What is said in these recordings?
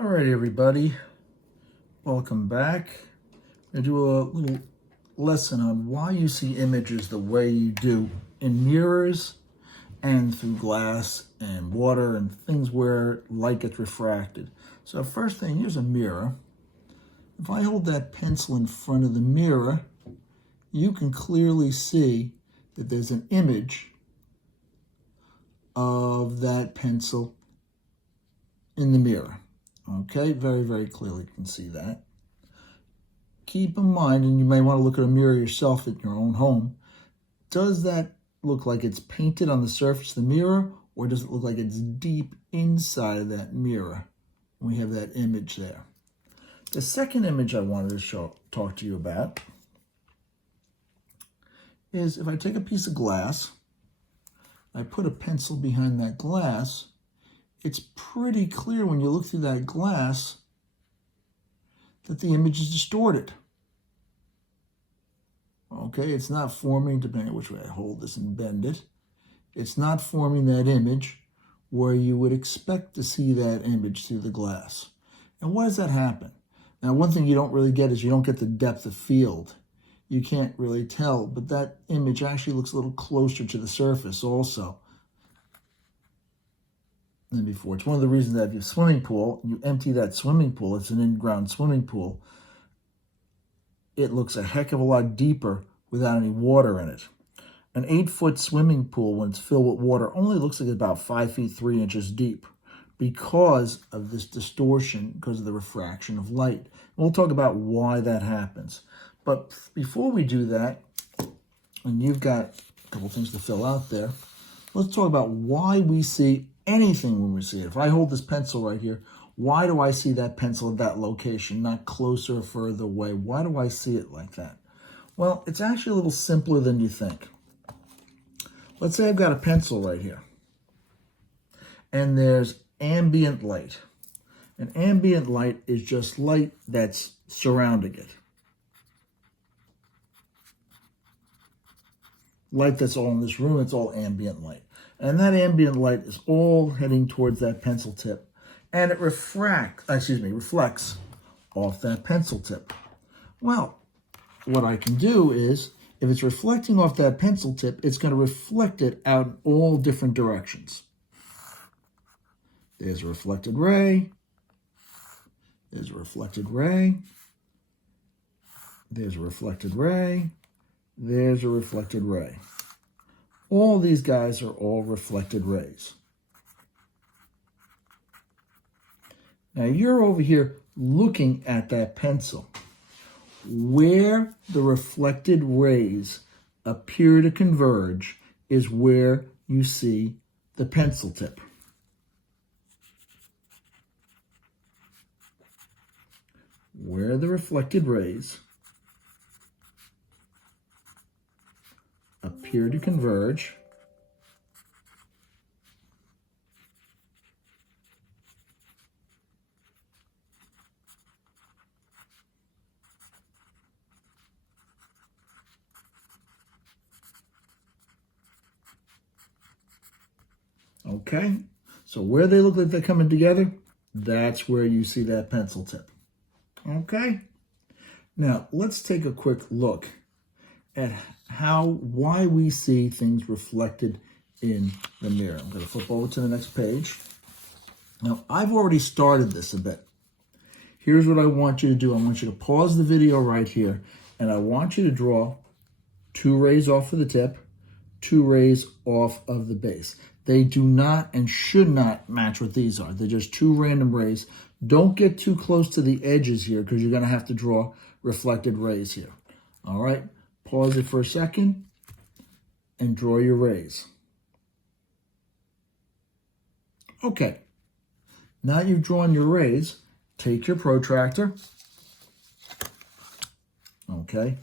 All right, everybody, welcome back. I'm going to do a little lesson on why you see images the way you do in mirrors and through glass and water and things where light gets refracted. So first thing, here's a mirror. If I hold that pencil in front of the mirror, you can clearly see that there's an image of that pencil in the mirror. Okay, very, very clearly you can see that. Keep in mind, and you may want to look at a mirror yourself at your own home, does that look like it's painted on the surface of the mirror, or does it look like it's deep inside of that mirror? We have that image there. The second image I wanted to talk to you about is if I take a piece of glass, I put a pencil behind that glass, it's pretty clear when you look through that glass that the image is distorted. Okay, it's not forming, depending on which way I hold this and bend it, it's not forming that image where you would expect to see that image through the glass. And why does that happen? Now, one thing you don't really get is you don't get the depth of field. You can't really tell, but that image actually looks a little closer to the surface also than before. It's one of the reasons that if you have a swimming pool, you empty that swimming pool, it's an in-ground swimming pool, it looks a heck of a lot deeper without any water in it. An 8-foot swimming pool, when it's filled with water, only looks like about 5 feet 3 inches deep because of this distortion, because of the refraction of light. We'll talk about why that happens. But before we do that, and you've got a couple things to fill out there, let's talk about why we see anything when we see it. If I hold this pencil right here, why do I see that pencil at that location, not closer or further away? Why do I see it like that? Well, it's actually a little simpler than you think. Let's say I've got a pencil right here, and there's ambient light. And ambient light is just light that's surrounding it. Light that's all in this room, it's all ambient light. And that ambient light is all heading towards that pencil tip. And it reflects off that pencil tip. Well, what I can do is, if it's reflecting off that pencil tip, it's going to reflect it out in all different directions. There's a reflected ray. There's a reflected ray. There's a reflected ray. There's a reflected ray. All these guys are all reflected rays. Now you're over here looking at that pencil. Where the reflected rays appear to converge is where you see the pencil tip. Where the reflected rays appear to converge okay, so where they look like they're coming together, that's where you see that pencil tip. Okay, now let's take a quick look at why we see things reflected in the mirror. I'm going to flip over to the next page. Now, I've already started this a bit. Here's what I want you to do. I want you to pause the video right here, and I want you to draw 2 rays off of the tip, 2 rays off of the base. They do not and should not match what these are. They're just 2 random rays. Don't get too close to the edges here because you're going to have to draw reflected rays here. All right? Pause it for a second and draw your rays. Okay. Now you've drawn your rays, take your protractor, okay,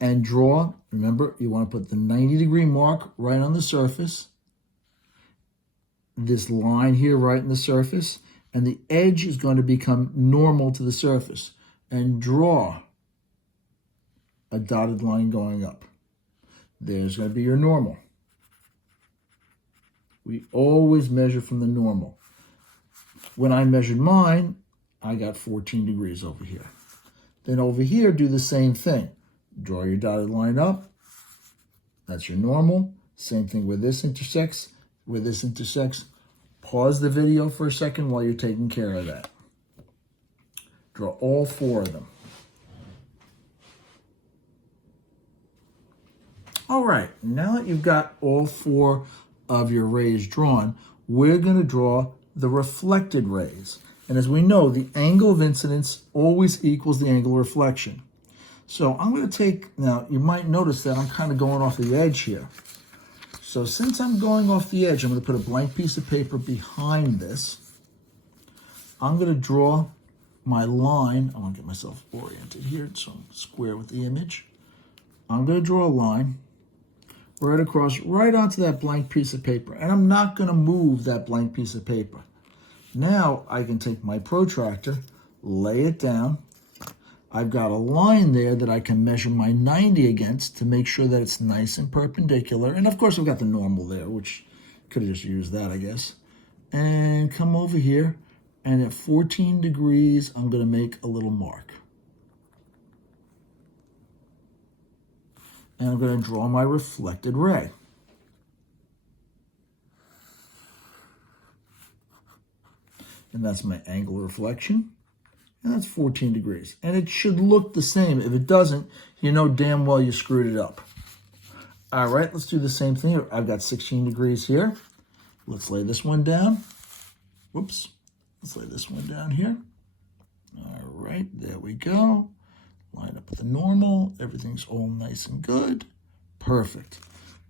and draw. Remember, you want to put the 90-degree mark right on the surface, this line here right in the surface, and the edge is going to become normal to the surface. And draw a dotted line going up. There's going to be your normal. We always measure from the normal. When I measured mine, I got 14 degrees over here. Then over here, do the same thing. Draw your dotted line up. That's your normal. Same thing where this intersects. Where this intersects. Pause the video for a second while you're taking care of that. Draw all 4 of them. All right, now that you've got all 4 of your rays drawn, we're going to draw the reflected rays. And as we know, the angle of incidence always equals the angle of reflection. So I'm going to take, now you might notice that I'm kind of going off the edge here. So since I'm going off the edge, I'm going to put a blank piece of paper behind this. I'm going to draw my line. I want to get myself oriented here so I'm square with the image. I'm going to draw a line right across, right onto that blank piece of paper. And I'm not going to move that blank piece of paper. Now I can take my protractor, lay it down. I've got a line there that I can measure my 90 against to make sure that it's nice and perpendicular. And of course I've got the normal there, which could have just used that, I guess. And come over here, and at 14 degrees, I'm going to make a little mark. And I'm going to draw my reflected ray. And that's my angle of reflection. And that's 14 degrees. And it should look the same. If it doesn't, you know damn well you screwed it up. All right, let's do the same thing here. I've got 16 degrees here. Let's lay this one down. Whoops. Let's lay this one down here. All right, there we go. Line up with the normal. Everything's all nice and good. Perfect.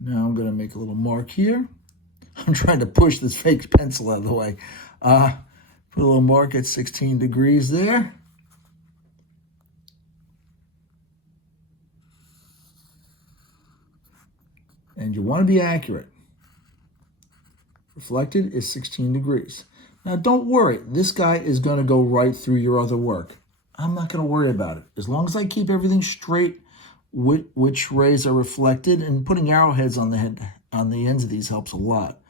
Now I'm going to make a little mark here. I'm trying to push this fake pencil out of the way. Put a little mark at 16 degrees there. And you want to be accurate. Reflected is 16 degrees. Now don't worry, this guy is going to go right through your other work. I'm not going to worry about it. As long as I keep everything straight, which rays are reflected, and putting arrowheads on the ends of these helps a lot.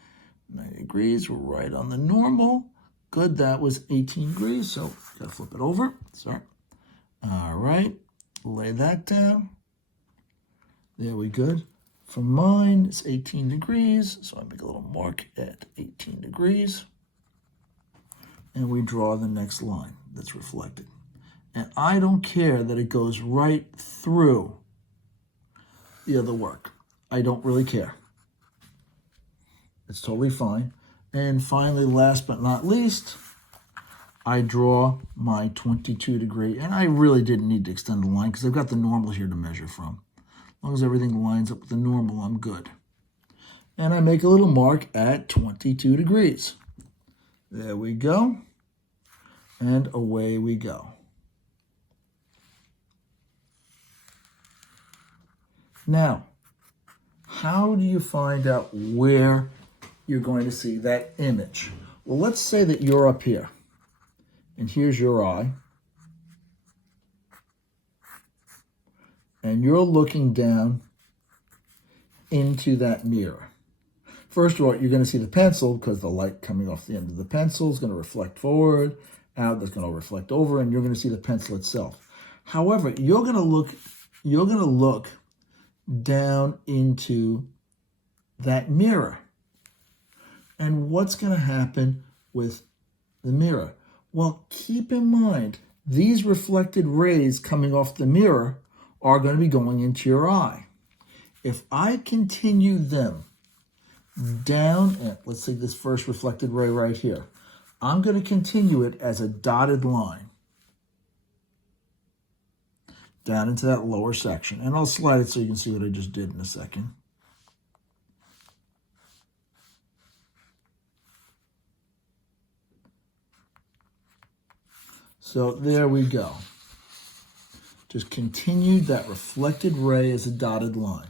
90 degrees, we're right on the normal. Good, that was 18 degrees, so gotta flip it over. Sorry. All right, lay that down. There we go. For mine, it's 18 degrees, so I make a little mark at 18 degrees. And we draw the next line that's reflected. And I don't care that it goes right through the other work. I don't really care. It's totally fine. And finally, last but not least, I draw my 22 degree. And I really didn't need to extend the line because I've got the normal here to measure from. As long as everything lines up with the normal, I'm good. And I make a little mark at 22 degrees. There we go. And away we go. Now, how do you find out where you're going to see that image? Well, let's say that you're up here, and here's your eye, and you're looking down into that mirror. First of all, you're going to see the pencil because the light coming off the end of the pencil is going to reflect forward, out, that's going to reflect over, and you're going to see the pencil itself. However, you're going to look down into that mirror. And what's going to happen with the mirror? Well, keep in mind, these reflected rays coming off the mirror are going to be going into your eye. If I continue them down, let's say this first reflected ray right here, I'm going to continue it as a dotted line down into that lower section. And I'll slide it so you can see what I just did in a second. So there we go. Just continued that reflected ray as a dotted line.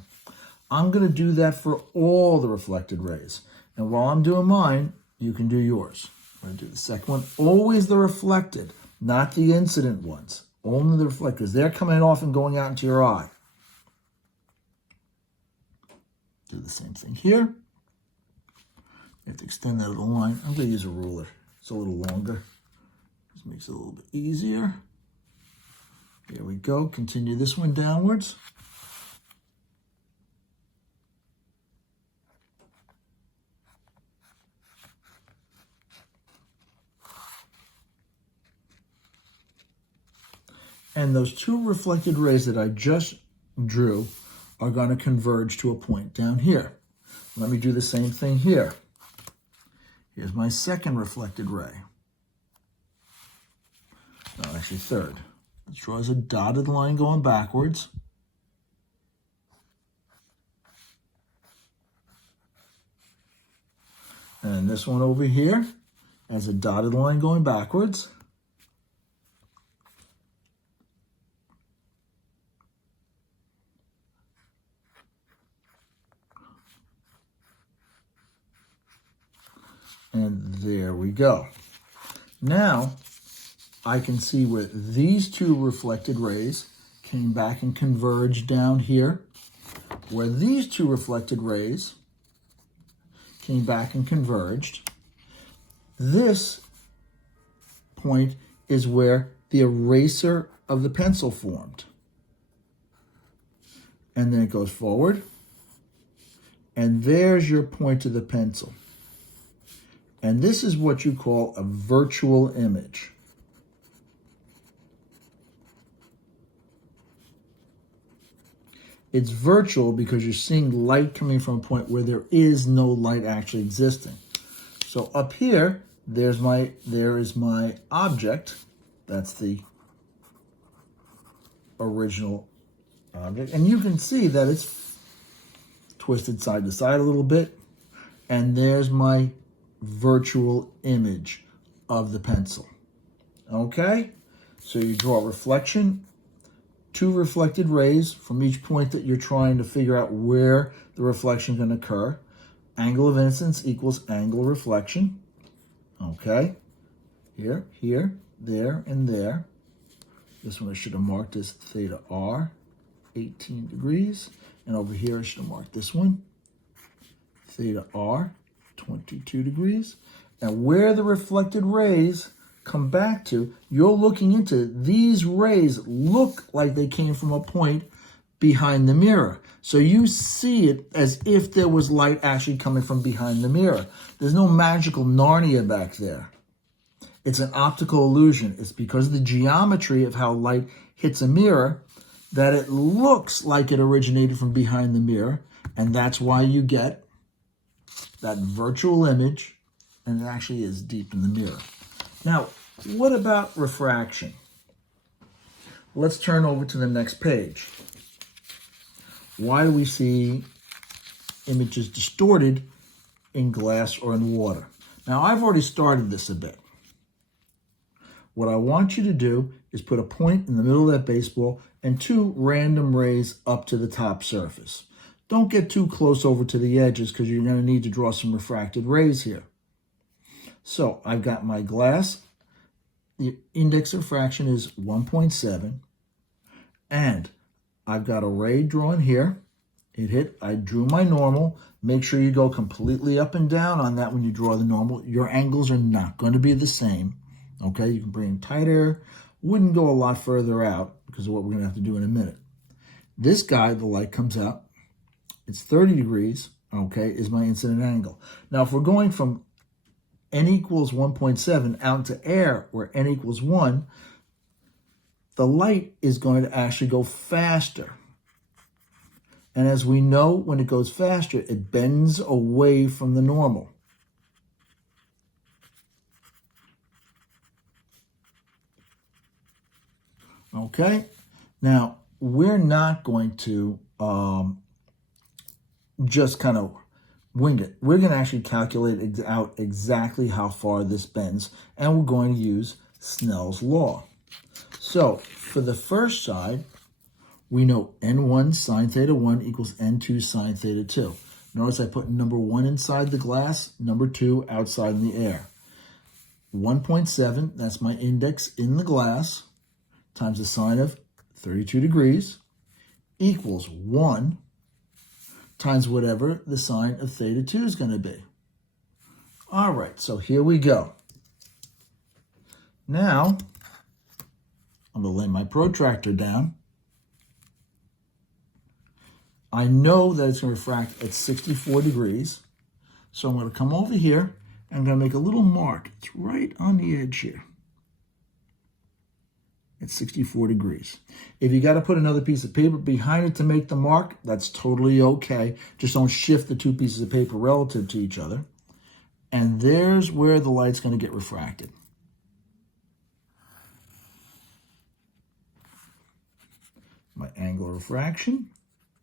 I'm going to do that for all the reflected rays. And while I'm doing mine, you can do yours. I'm going to do the second one. Always the reflected, not the incident ones. Only the reflected, because they're coming off and going out into your eye. Do the same thing here. You have to extend that little line. I'm going to use a ruler. It's a little longer. This makes it a little bit easier. Here we go. Continue this one downwards. And those two reflected rays that I just drew are going to converge to a point down here. Let me do the same thing here. Here's my second reflected ray. No, actually third. Let's draw as a dotted line going backwards. And this one over here has a dotted line going backwards. And there we go. Now, I can see where these two reflected rays came back and converged down here, where these two reflected rays came back and converged. This point is where the eraser of the pencil formed. And then it goes forward, and there's your point of the pencil. And this is what you call a virtual image. It's virtual because you're seeing light coming from a point where there is no light actually existing. So up here, there is my object. That's the original object. And you can see that it's twisted side to side a little bit. And there's my virtual image of the pencil. Okay? So you draw a reflection, two reflected rays from each point that you're trying to figure out where the reflection can occur. Angle of incidence equals angle of reflection. Okay? Here, here, there, and there. This one I should have marked as theta r, 18 degrees. And over here I should have marked this one, theta r, 22 degrees. And where the reflected rays come back to, you're looking into, these rays look like they came from a point behind the mirror. So you see it as if there was light actually coming from behind the mirror. There's no magical Narnia back there. It's an optical illusion. It's because of the geometry of how light hits a mirror that it looks like it originated from behind the mirror. And that's why you get that virtual image, and it actually is deep in the mirror. Now, what about refraction? Let's turn over to the next page. Why do we see images distorted in glass or in water? Now, I've already started this a bit. What I want you to do is put a point in the middle of that baseball and two random rays up to the top surface. Don't get too close over to the edges because you're going to need to draw some refracted rays here. So I've got my glass. The index of refraction is 1.7. And I've got a ray drawn here. It hit. I drew my normal. Make sure you go completely up and down on that when you draw the normal. Your angles are not going to be the same. Okay, you can bring it tighter. Wouldn't go a lot further out because of what we're going to have to do in a minute. This guy, the light comes out. It's 30 degrees, okay, is my incident angle. Now, if we're going from n equals 1.7 out into air where n equals 1, the light is going to actually go faster. And as we know, when it goes faster, it bends away from the normal. Okay? Now, we're not going to just kind of wing it. We're going to actually calculate out exactly how far this bends, and we're going to use Snell's law. So for the first side, we know n1 sine theta 1 equals n2 sine theta 2. Notice I put number 1 inside the glass, number 2 outside in the air. 1.7, that's my index in the glass, times the sine of 32 degrees, equals 1 times whatever the sine of theta 2 is going to be. All right, so here we go. Now, I'm going to lay my protractor down. I know that it's going to refract at 64 degrees. So I'm going to come over here and I'm going to make a little mark. It's right on the edge here at 64 degrees. If you got to put another piece of paper behind it to make the mark, that's totally okay. Just don't shift the two pieces of paper relative to each other. And there's where the light's going to get refracted. My angle of refraction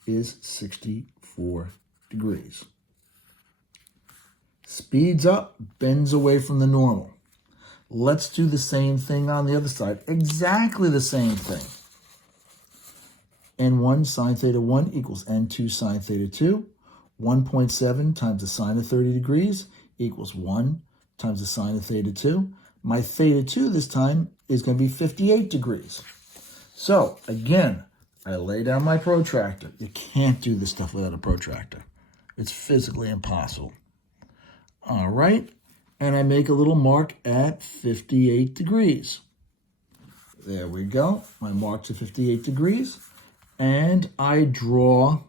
is 64 degrees. Speeds up, bends away from the normal. Let's do the same thing on the other side. Exactly the same thing. N1 sine theta 1 equals N2 sine theta 2. 1.7 times the sine of 30 degrees equals 1 times the sine of theta 2. My theta 2 this time is going to be 58 degrees. So, again, I lay down my protractor. You can't do this stuff without a protractor. It's physically impossible. All right, and I make a little mark at 58 degrees. There we go, my mark's at 58 degrees. And I draw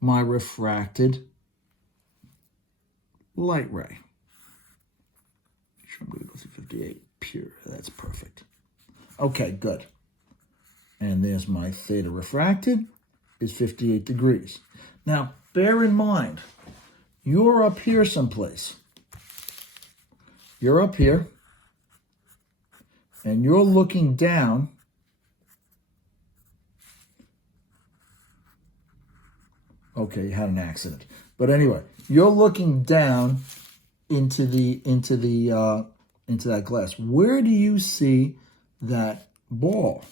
my refracted light ray. I'm going to go through 58, pure, that's perfect. Okay, good. And there's my theta refracted, is 58 degrees. Now, bear in mind, you're up here someplace. You're up here, and you're looking down. Okay, you had an accident. But anyway, you're looking down into that glass. Where do you see that ball?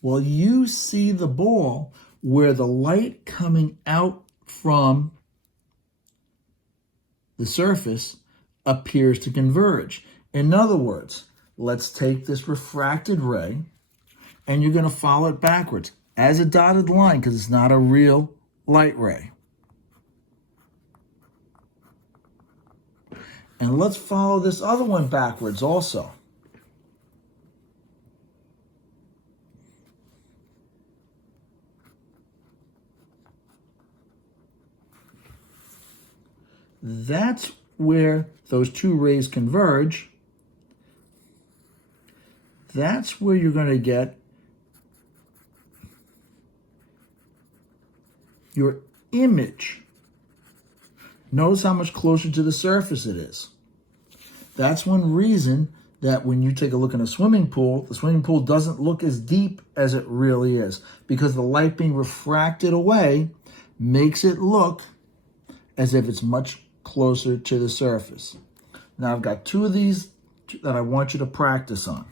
Well, you see the ball where the light coming out from the surface appears to converge. In other words, let's take this refracted ray and you're going to follow it backwards as a dotted line because it's not a real light ray. And let's follow this other one backwards also. That's where those two rays converge. That's where you're going to get your image. Notice how much closer to the surface it is. That's one reason that when you take a look in a swimming pool, the swimming pool doesn't look as deep as it really is because the light being refracted away makes it look as if it's much closer to the surface. Now I've got two of these that I want you to practice on.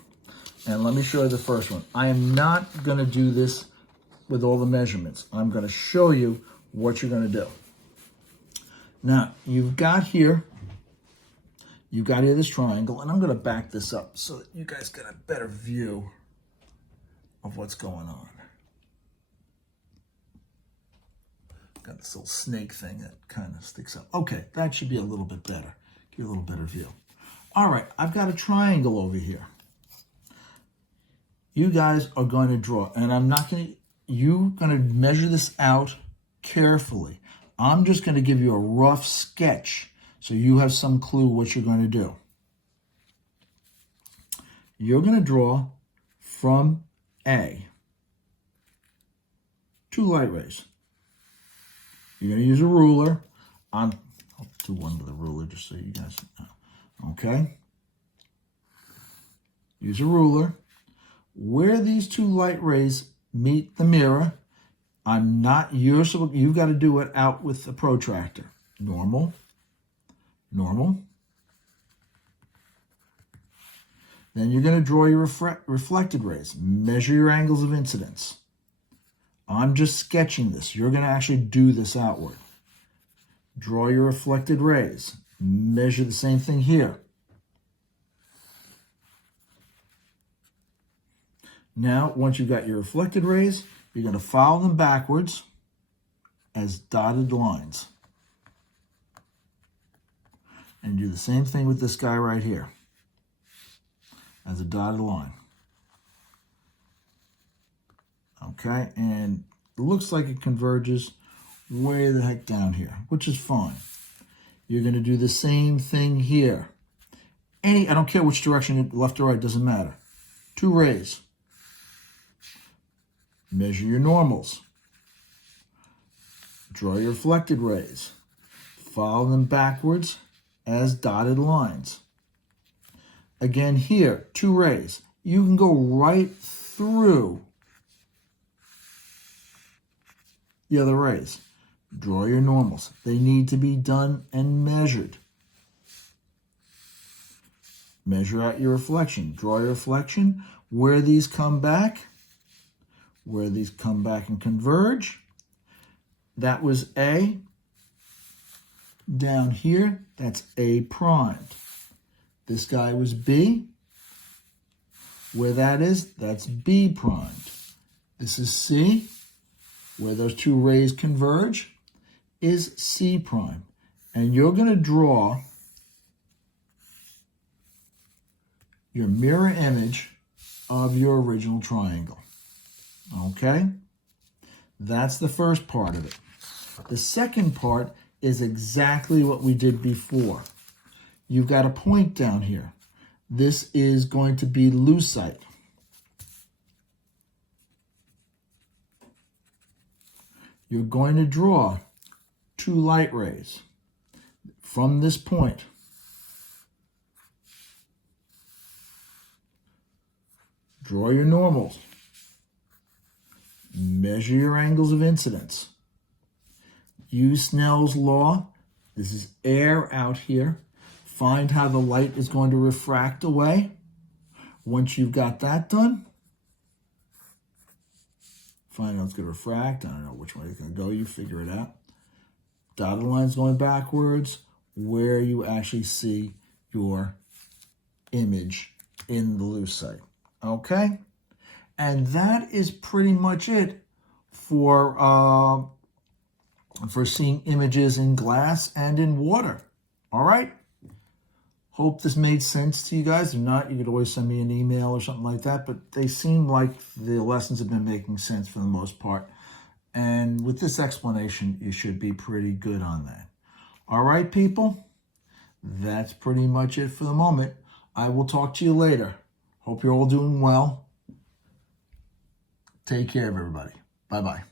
And let me show you the first one. I am not going to do this with all the measurements. I'm going to show you what you're going to do. Now, you've got here this triangle, and I'm going to back this up so that you guys get a better view of what's going on. Got this little snake thing that kind of sticks up. Okay, that should be a little bit better. Give you a little better view. All right, I've got a triangle over here. You guys are going to draw, and you're going to measure this out carefully. I'm just going to give you a rough sketch so you have some clue what you're going to do. You're going to draw from A two light rays. You're going to use a ruler. I'll do one with a ruler just so you guys know. Okay? Use a ruler. Where these two light rays meet the mirror, you've got to do it out with a protractor. Normal. Normal. Then you're going to draw your reflected rays. Measure your angles of incidence. I'm just sketching this. You're going to actually do this outward. Draw your reflected rays. Measure the same thing here. Now, once you've got your reflected rays, you're going to follow them backwards as dotted lines. And do the same thing with this guy right here. as a dotted line. Okay, and it looks like it converges way the heck down here, which is fine. You're going to do the same thing here. I don't care which direction, left or right, doesn't matter. 2 rays. Measure your normals. Draw your reflected rays. Follow them backwards as dotted lines. Again here, 2 rays. You can go right through the other rays. Draw your normals. They need to be done and measured. Measure out your reflection. Draw your reflection. Where these come back, where these come back and converge. That was A. Down here, that's A primed. This guy was B. Where that is, that's B primed. This is C. Where those 2 rays converge is C prime. And you're going to draw your mirror image of your original triangle. Okay? That's the first part of it. The second part is exactly what we did before. You've got a point down here. This is going to be lucite. You're going to draw 2 light rays from this point. Draw your normals. Measure your angles of incidence. Use Snell's law. This is air out here. Find how the light is going to refract away. Once you've got that done, find out it's going to refract. I don't know which way it's going to go. You figure it out. Dotted lines going backwards, where you actually see your image in the lucite. Okay? And that is pretty much it for seeing images in glass and in water. All right? Hope this made sense to you guys. If not, you could always send me an email or something like that. But they seem like the lessons have been making sense for the most part. And with this explanation, you should be pretty good on that. All right, people? That's pretty much it for the moment. I will talk to you later. Hope you're all doing well. Take care of everybody. Bye-bye.